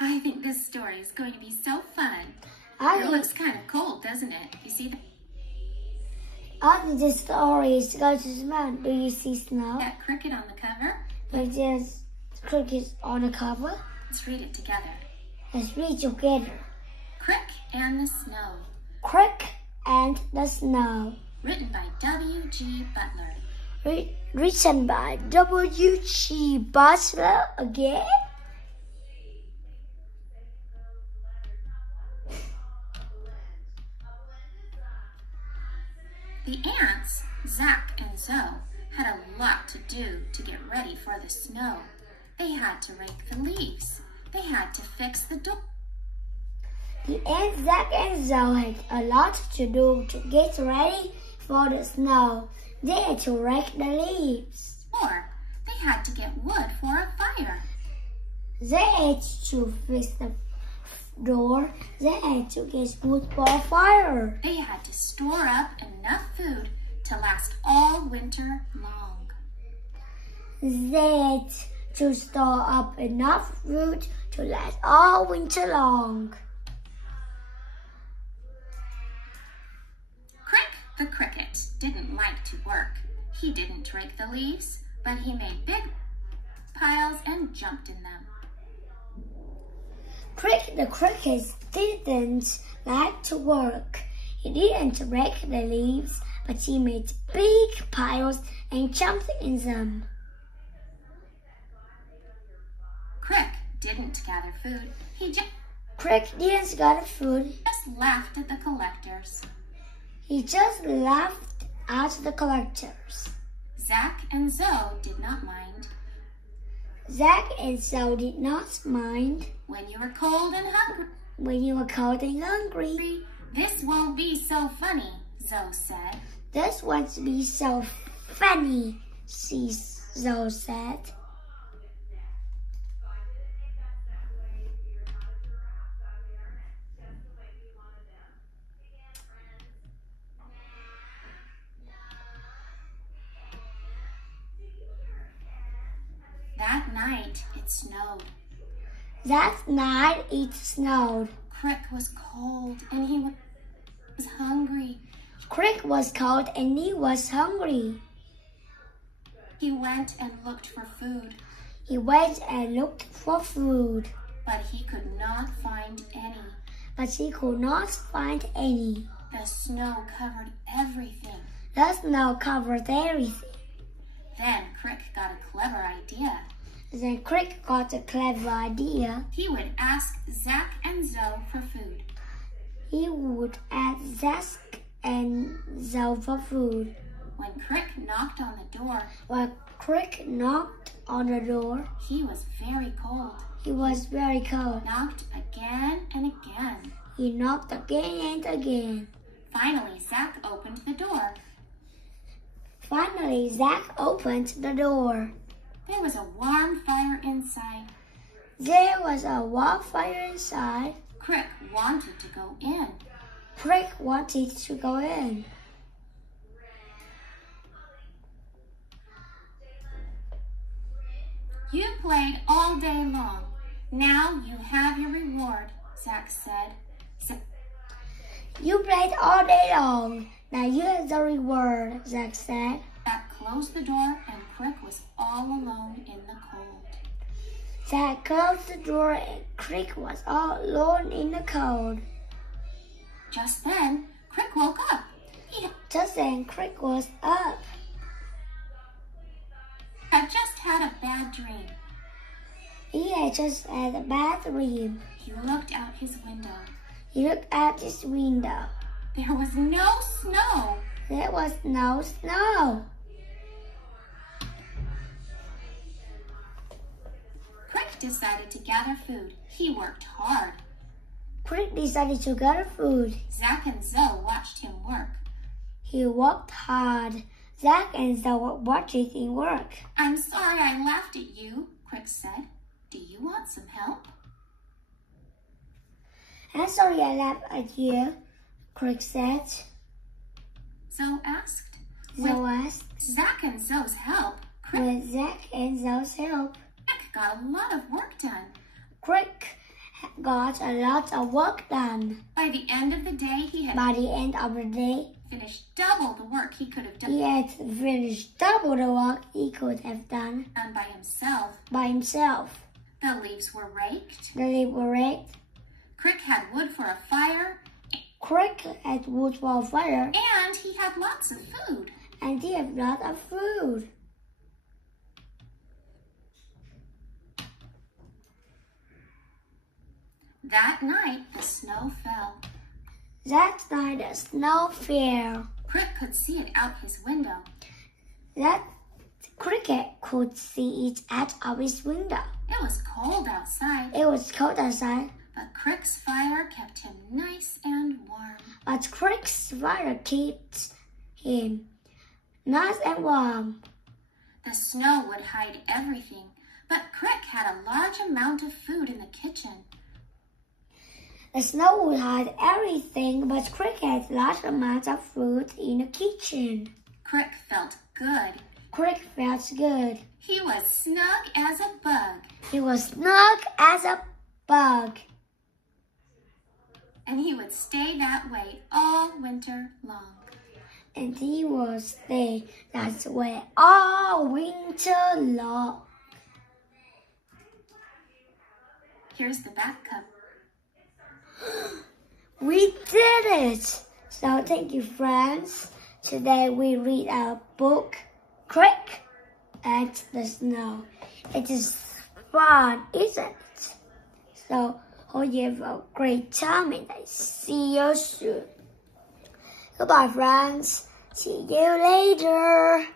I think this story is going to be so fun. It looks kind of cold, doesn't it? You see that? I think this story is going to smell. Do you see snow? That cricket on the cover? But there's cricket on the cover. Let's read it together. Let's read together. Crick and the Snow. Crick and the Snow. Written by W.G. Butler. Written by W.G. Butler again? The ants, Zach and Zoe, had a lot to do to get ready for the snow. They had to rake the leaves. They had to fix the door. The ants, Zach and Zoe had a lot to do to get ready for the snow. They had to rake the leaves. Or they had to get wood for a fire. They had to fix the door. They had to get wood for a fire. They had to store up enough food to last all winter long. They had to store up enough food to last all winter long. Crick the cricket didn't like to work. He didn't rake the leaves, but he made big piles and jumped in them. Crick the cricket didn't like to work. He didn't rake the leaves, but he made big piles and jumped in them. Crick didn't gather food. Crick didn't gather food. Just laughed at the collectors. He just laughed at the collectors. Zach and Zoe did not mind. Zach and Zoe did not mind. When you were cold and hungry. When you were cold and hungry. This won't be so funny, Zoe said. This won't be so funny, Zoe said. That night, it snowed. That night, it snowed. Crick was cold and he was hungry. Crick was cold and he was hungry. He went and looked for food. He went and looked for food. But he could not find any. But he could not find any. The snow covered everything. The snow covered everything. Then Crick got a clever idea. Then Crick got a clever idea. He would ask Zach and Zoe for food. He would ask Zach and Zoe for food. When Crick knocked on the door. When Crick knocked on the door. He was very cold. He was very cold. Knocked again and again. He knocked again and again. Finally, Zach opened the door. Finally, Zach opened the door. There was a warm fire inside. There was a warm fire inside. Crick wanted to go in. Crick wanted to go in. You played all day long. Now you have your reward, Zach said. You played all day long. Now you have the reward, Zach said. Zach closed the door and Crick was all alone in the cold. Zach closed the door and Crick was all alone in the cold. Just then, Crick woke up. Just then, Crick was up. I just had a bad dream. He had just had a bad dream. He looked out his window. He looked out his window. There was no snow. There was no snow. Crick decided to gather food. He worked hard. Crick decided to gather food. Zach and Zoe watched him work. He worked hard. Zach and Zoe were watching him work. I'm sorry I laughed at you, Crick said. Do you want some help? I'm sorry I laughed at you, Crick said. Zoe asked. Zoe asked. Zach and Zoe's help, With Zach and Zoe's help, Crick got a lot of work done. Crick got a lot of work done. By the end of the day, he had finished double the work he could have done. He had finished double the work he could have done. And by himself. The leaves were raked. Crick had wood for a fire. And he had lots of food. That night, the snow fell. Crick could see it out his window. Cricket could see it out of his window. It was cold outside. But Crick's fire kept him nice and warm. The snow would hide everything, but Crick had a large amount of food in the kitchen. Crick felt good. He was snug as a bug. And he would stay that way all winter long. Here's the back cup. We did it! So thank you, friends. Today we read our book, Crick and the Snow. It is fun, isn't it? So hope you have a great time and I see you soon. Goodbye, friends. See you later.